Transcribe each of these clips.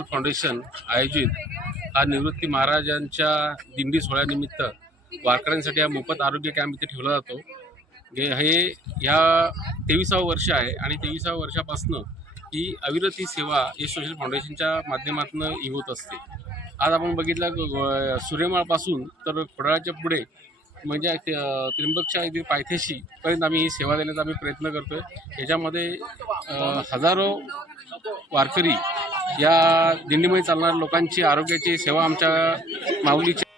Social foundation आयोजित हा निवृत्ती महाराजांच्या दिंडी सोहळ्यानिमित्त वारकऱ्यांसाठी हा मोफत आरोग्य कॅम्प इथे ठेवला जातो। हे ह्या 23वे वर्ष आहे आणि 23व्या वर्षापासून ही अविरत सेवा हे सोशल फाउंडेशनच्या माध्यमातून ही होत असते। आज आपण बघितलं सूर्यमाळपासून तर खोडाळ्याच्या पुढे म्हणजे त्र्यंबकच्या इथे पायथ्याशी पर्यंत आम्ही ही सेवा देण्याचा आम्ही प्रयत्न करतोय। याच्यामध्ये हजारो वारकरी या दिंडीमध्ये चालणाऱ्या लोकांची आरोग्याची सेवा आमच्या माऊलीच्या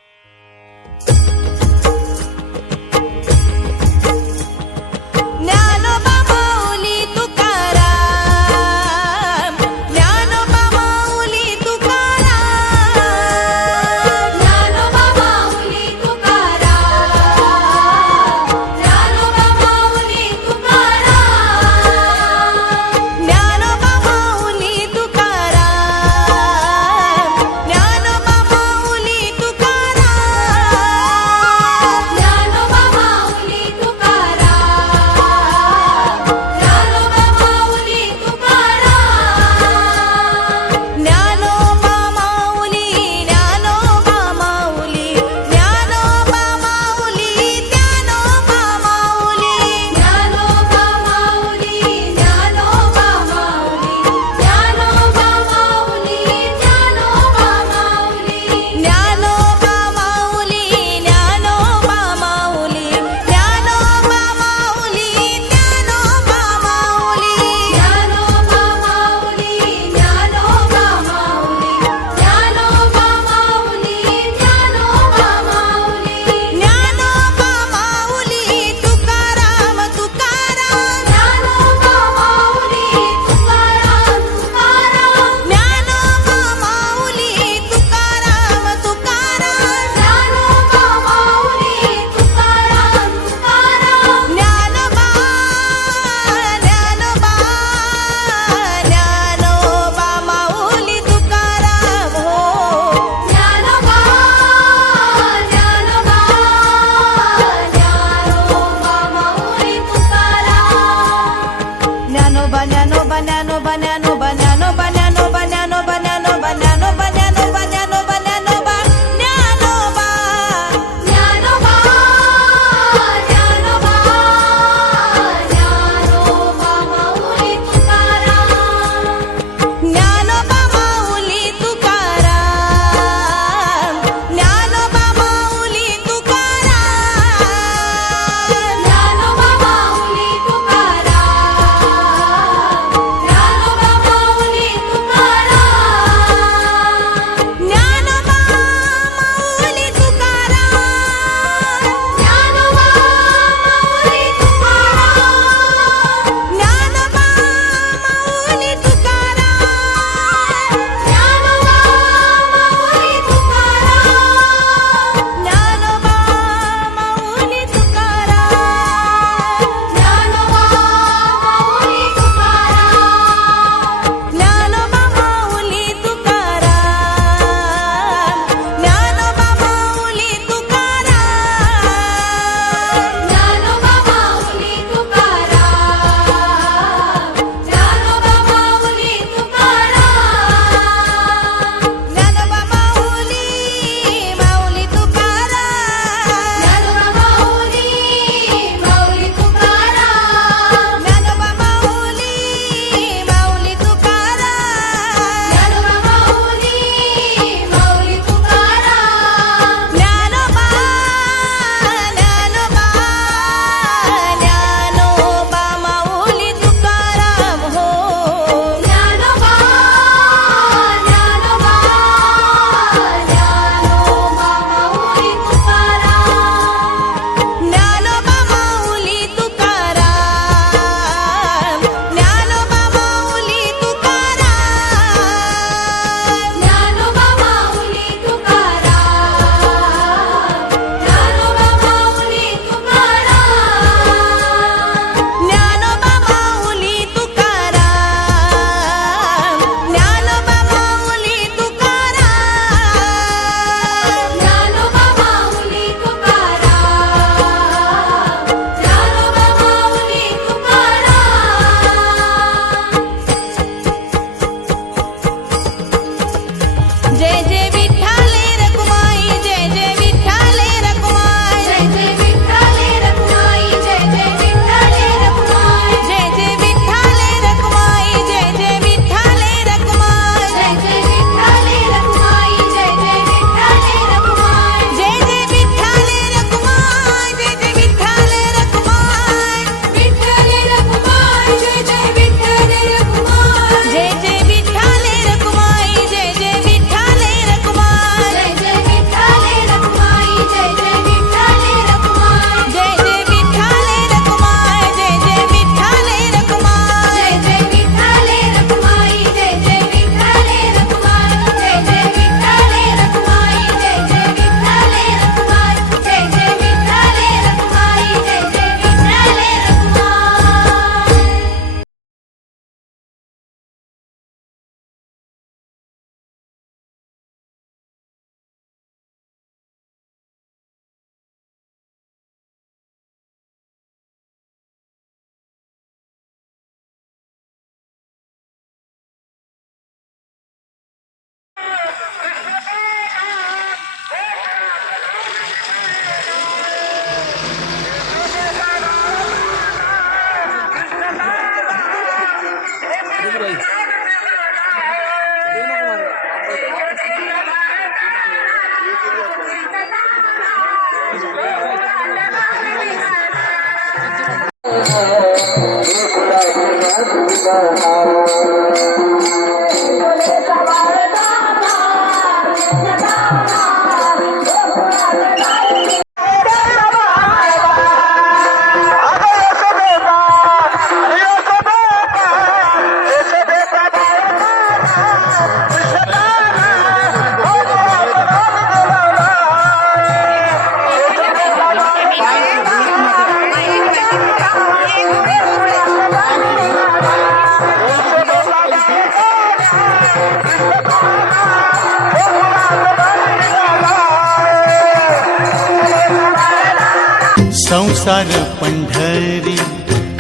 संसार पंढरी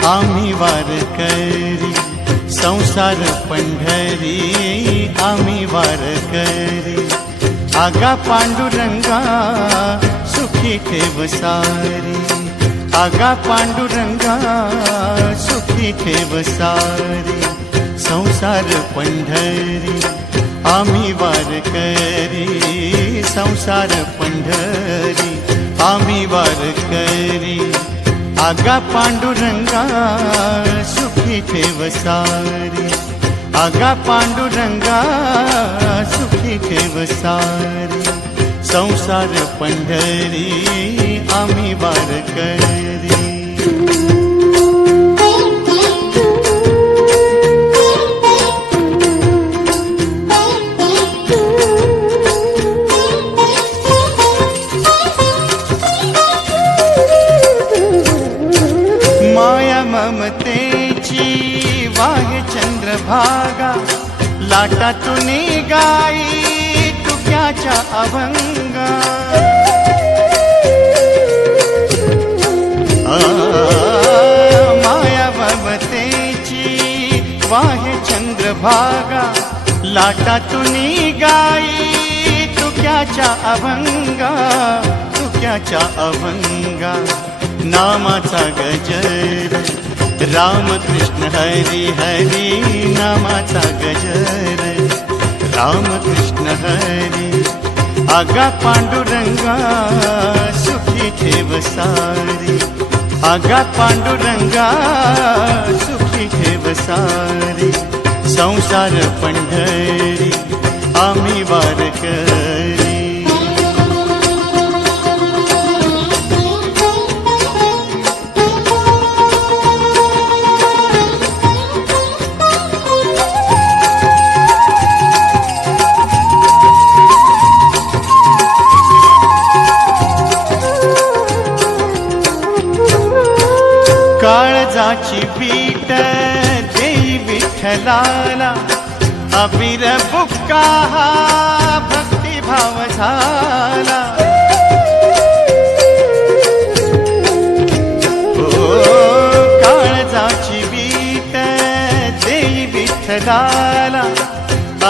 आम्ही वारकरी, संसार पंढरी आम्ही वारकरी. आगा पांडुरंगा सुखी ठेव सारी, आगा पांडुरंगा सुखी ठेव सारी. संसार पंढरी आम्ही वारकरी, संसार पंढरी आम्ही वारकरी. आगा पांडुरंगा सुखी ठेव सारी, आगा पांडुरंगा सुखी ठेव सारी. संसार पंढरी आम्ही वारकरी. ममतेची वाहे चंद्रभागा, लाटातून गाई तुक्याच्या अभंगा. माया ममतेची वाहे चंद्रभागा, लाटातून गाई तुक्याच्या अभंगा, तुक्याच्या अभंगा. नामाचा गजर राम कृष्ण हरी हरी, नामाचा गजर राम कृष्ण हरी. आगा पांडुरंगा सुखी ठेव सारी, आगा पांडुरंगा सुखी ठेव सारी. संसार पंढरी आम्ही वारकरी. काळजाची बीट देई विठ्ठलाला, अबीर बुक्का हा भक्तिभाव झाला. ओ काळजाची बीट देई विठ्ठलाला,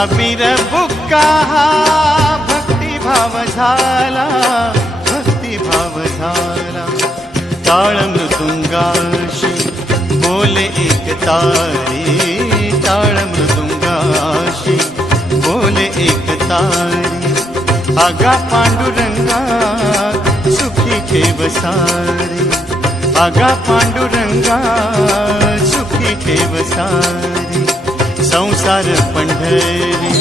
अबीर बुक्का हा भक्तिभाव झाला, भक्तिभाव झाला. ताळ मृदुंगाशी बोले एक तारी, ताळ मृदुंगाशी बोले एक तारी. आगा पांडुरंगा सुखी ठेव सारी, आगा पांडुरंगा सुखी ठेव सारी. संसार पंढरी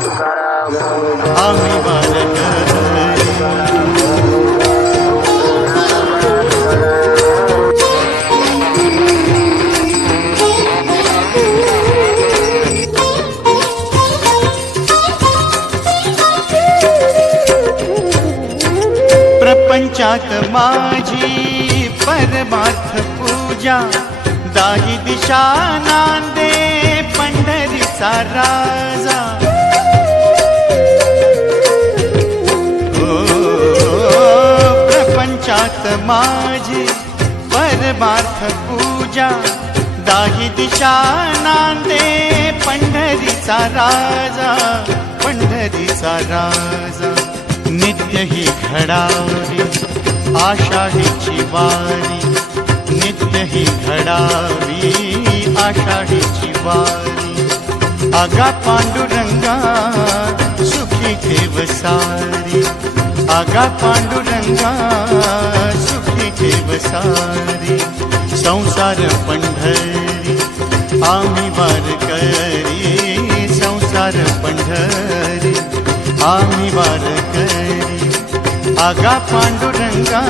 Tukaram आम्ही वारकरी. प्रपंचात माझी परमार्थ पूजा, दाही दिशा नांदे पंढरीचा राजा. प्रपंचात माझी परमार्थ पूजा, दाही दिशा नांदे पंढरीचा राजा, पंढरीचा राजा. नित्य ही घडावी आषाढीची वारी, नित्य ही घडावी आषाढीची वारी. आगा पांडुरंगा सुखी ठेव सारी, आगा पांडुरंगा सुखी ठेव सारी. संसार पंढरी आम्ही वारकरी, संसार पंढरी आम्ही वारकरी. आगा पांडुरंगा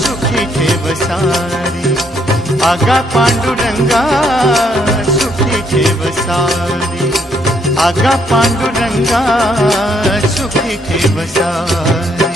सुखी ठेव सारी, आगा पांडुरंगा सुखी ठेव सारी. आगा पांडुरंगा सुखी ठेव सारी.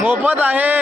मोफत आहे.